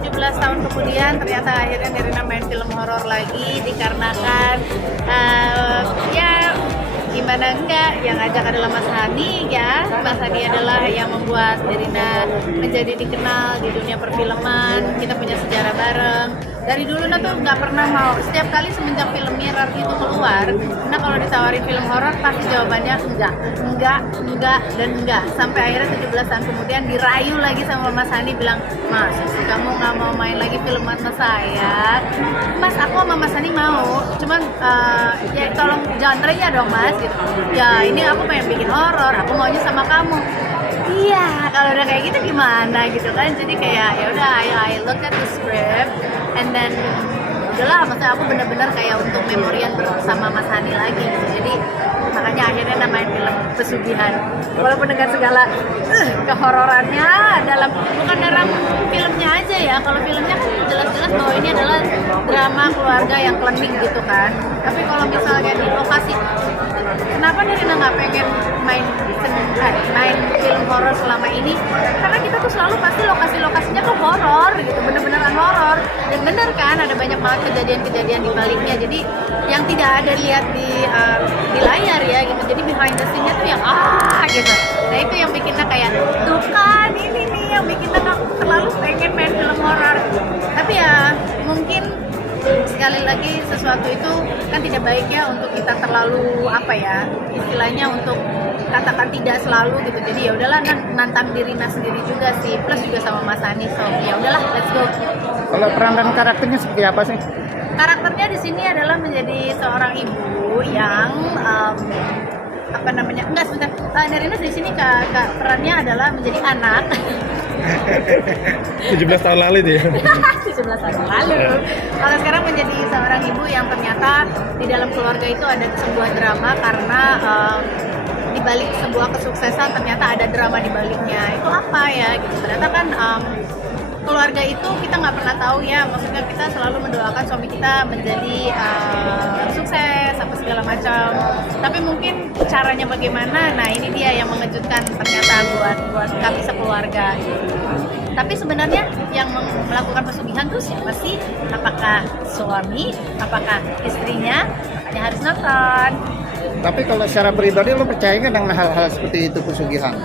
17 tahun kemudian ternyata akhirnya Nirina main film horor lagi dikarenakan ya gimana enggak, yang ngajak adalah Mas Hani ya. Mas Hani adalah yang membuat Nirina menjadi dikenal di dunia perfilman. Kita punya sejarah bareng. Dari dulu Nah tuh nggak pernah mau, setiap kali semenjak film Mirror itu keluar, Nah kalau ditawarin film horor pasti jawabannya enggak, dan enggak. Sampai akhirnya 17 tahun kemudian dirayu lagi sama Mas Hani bilang, Mas, kamu nggak mau main lagi film sama saya? Mas, aku sama Mas Hani mau, cuman ya tolong genre-nya dong Mas gitu. Ya ini aku pengen bikin horor, aku maunya sama kamu. Iya, kalau udah kayak gitu gimana gitu kan. Jadi kayak ya udah I look at the script and then udahlah, maksudnya aku bener-bener kayak untuk memorian bersama Mas Hani lagi gitu. Jadi makanya akhirnya namanya film Pesugihan. Walaupun dengan segala kehororannya bukan dalam filmnya aja ya. Kalau filmnya kan jelas-jelas bahwa ini adalah drama keluarga yang klinik gitu kan. Tapi kalau misalnya di lokasi, kenapa Nirina nggak pengen main film horor selama ini? Karena kita tuh selalu pasti lokasi-lokasinya tuh horor gitu, bener-beneran horor. Dan bener kan, ada banyak banget kejadian-kejadian di baliknya. Jadi yang tidak ada lihat di layar ya gitu. Jadi behind the scene-nya tuh yang gitu. Nah itu yang bikinnya kayak tuh kan ini nih yang bikinnya nggak terlalu pengen main film horor. Tapi ya mungkin sekali lagi sesuatu itu kan tidak baik ya untuk kita terlalu istilahnya untuk katakan tidak selalu gitu. Jadi ya udahlah, nantang Nirina sendiri juga sih, plus juga sama Mas Hani. So ya udahlah, let's go. Kalau peran dan karakternya seperti apa sih? Karakternya di sini adalah menjadi seorang ibu yang Nirina di sini perannya adalah menjadi anak 17 tahun lalu itu ya. 17 tahun lalu. Kalau sekarang menjadi seorang ibu yang ternyata di dalam keluarga itu ada sebuah drama karena di balik sebuah kesuksesan ternyata ada drama di baliknya. Itu apa ya gitu. Ternyata kan keluarga itu kita nggak pernah tahu ya, maksudnya kita selalu mendoakan suami kita menjadi sukses apa segala macam, tapi mungkin caranya bagaimana, nah ini dia yang mengejutkan ternyata buat kami sekeluarga. Tapi sebenarnya yang melakukan pesugihan tuh siapa sih? Apakah suami? Apakah istrinya? Makanya harus nonton. Tapi kalau secara pribadi lo percaya nggak dengan hal-hal seperti itu, pesugihan?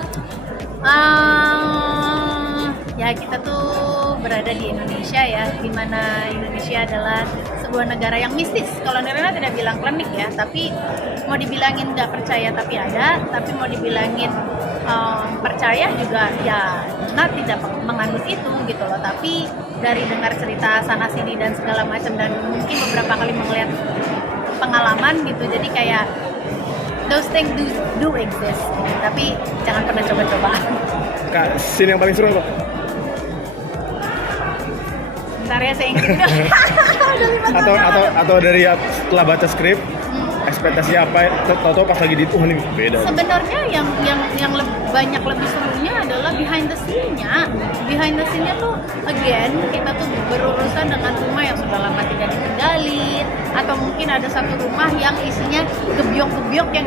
Ya kita tuh berada di Indonesia ya, dimana Indonesia adalah sebuah negara yang mistis. Kalau Nirina tidak bilang klinik ya, tapi mau dibilangin nggak percaya tapi ada, tapi mau dibilangin percaya juga ya, tidak menganut itu gitu loh. Tapi dari dengar cerita sana sini dan segala macam, dan mungkin beberapa kali melihat pengalaman gitu, jadi kayak those things do exist, tapi jangan pernah coba-coba. Kak, scene yang paling seru kok. Bentar ya, saya ingat. atau dari setelah baca skrip, ekspektasi apa? Tahu-tahu pas lagi di ini beda. Sebenarnya yang lebih serunya adalah behind the scene-nya. Behind the scene-nya tuh again kita tuh berurusan dengan rumah yang sudah lama tidak ditinggali, atau mungkin ada satu rumah yang isinya gebyok-gebyok yang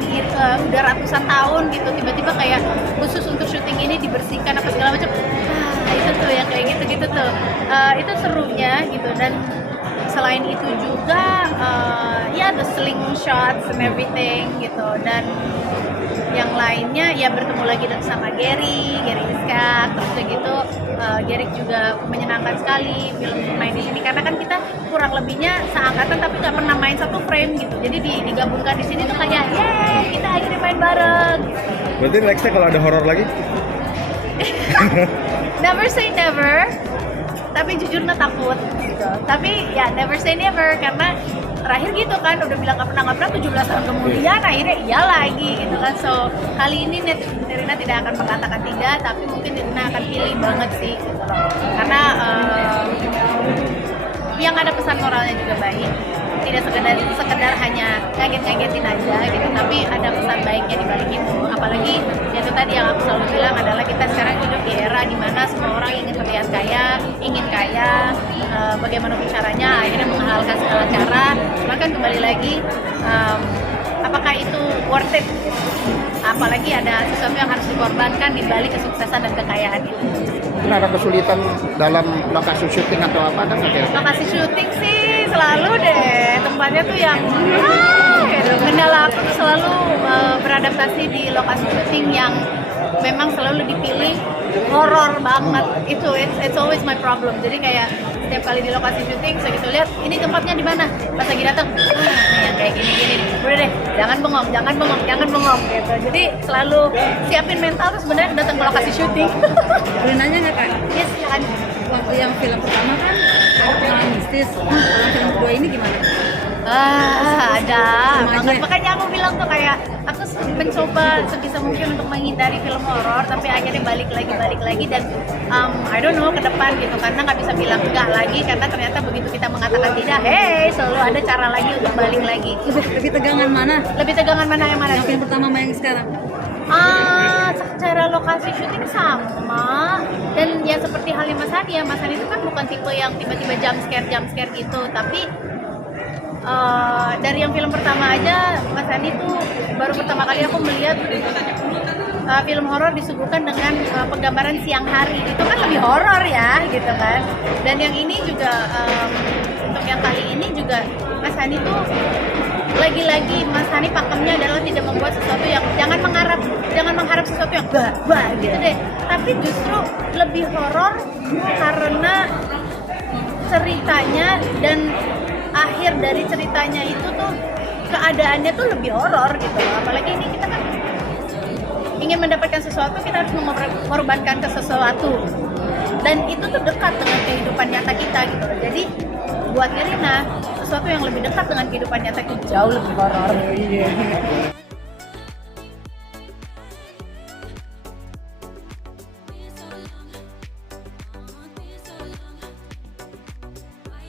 udah ratusan tahun gitu, tiba-tiba kayak khusus untuk syuting ini dibersihkan apa segala macam. Itu tuh yang kayak gitu-gitu tuh. Itu serunya gitu. Dan selain itu juga ya the slingshots and everything gitu. Dan yang lainnya ya bertemu lagi sama Gary Iskak, terus kayak gitu. Gary juga menyenangkan sekali film main di sini, karena kan kita kurang lebihnya seangkatan tapi nggak pernah main satu frame gitu. Jadi digabungkan di sini tuh kayak yeay, kita akhirnya main bareng gitu. Berarti nextnya kalau ada horor lagi? Never say never, tapi jujur takut gitu. Tapi ya never say never, karena terakhir gitu kan udah bilang gak pernah 17 tahun kemudian akhirnya iya lagi gitu kan. So kali ini Nirina tidak akan mengatakan tidak, tapi mungkin Nirina akan pilih banget sih gitu loh, karena yang ada pesan moralnya juga baik, tidak sekedar hanya ngaget-ngagetin aja gitu, tapi ada pesan baiknya di balik itu. Apalagi itu tadi yang aku selalu bilang adalah kita sekarang hidup di era dimana semua orang ingin terlihat kaya, bagaimanapun caranya akhirnya menghalalkan segala cara. Cuman kan kembali lagi apakah itu worth it? Apalagi ada sesuatu yang harus dikorbankan di balik kesuksesan dan kekayaan itu. Mungkin ada kesulitan dalam lokasi syuting atau apa kan? Lokasi syuting sih selalu deh, tempatnya tuh yang gitu. Kendala aku tuh selalu beradaptasi di lokasi syuting yang memang selalu dipilih horor banget. It's always my problem. Jadi kayak setiap kali di lokasi syuting saya gitu lihat ini tempatnya di mana, pas lagi datang yang kayak gini udah deh, jangan bengong gitu. Jadi selalu siapin mental tuh sebenarnya datang ke lokasi syuting. Boleh nanya nggak Kak? Yes, silakan. Waktu yang film pertama kan ada pengalaman mistis, kalau film kedua ini gimana? Ada Sama banget. aja. Makanya aku bilang tuh kayak aku mencoba sebisa mungkin untuk menghindari film horor, tapi akhirnya balik lagi dan I don't know ke depan gitu, karena nggak bisa bilang enggak lagi karena ternyata begitu kita mengatakan tidak, selalu ada cara lagi untuk balik lagi. Lebih tegangan mana? Lebih tegangan mana yang mana? Yang film pertama sama yang sekarang? Secara lokasi syuting sama, dan ya seperti halnya Mas Hani ya, Mas Hani itu kan bukan tipe yang tiba-tiba jump scare gitu, tapi dari yang film pertama aja Mas Hani tuh baru pertama kali aku melihat film horor disuguhkan dengan penggambaran siang hari, itu kan lebih horor ya gitu kan. Dan yang ini juga untuk yang kali ini juga Mas Hani tuh lagi-lagi Mas Hani pakemnya adalah tidak membuat sesuatu yang jangan mengharap sesuatu yang bah gitu deh, tapi justru lebih horor karena ceritanya dan akhir dari ceritanya itu tuh keadaannya tuh lebih horor gitu. Apalagi ini kita kan ingin mendapatkan sesuatu, kita harus mengorbankan ke sesuatu, dan itu tuh dekat dengan kehidupan nyata kita gitu. Jadi buat Irina sesuatu yang lebih dekat dengan kehidupan nyata itu jauh lebih horor.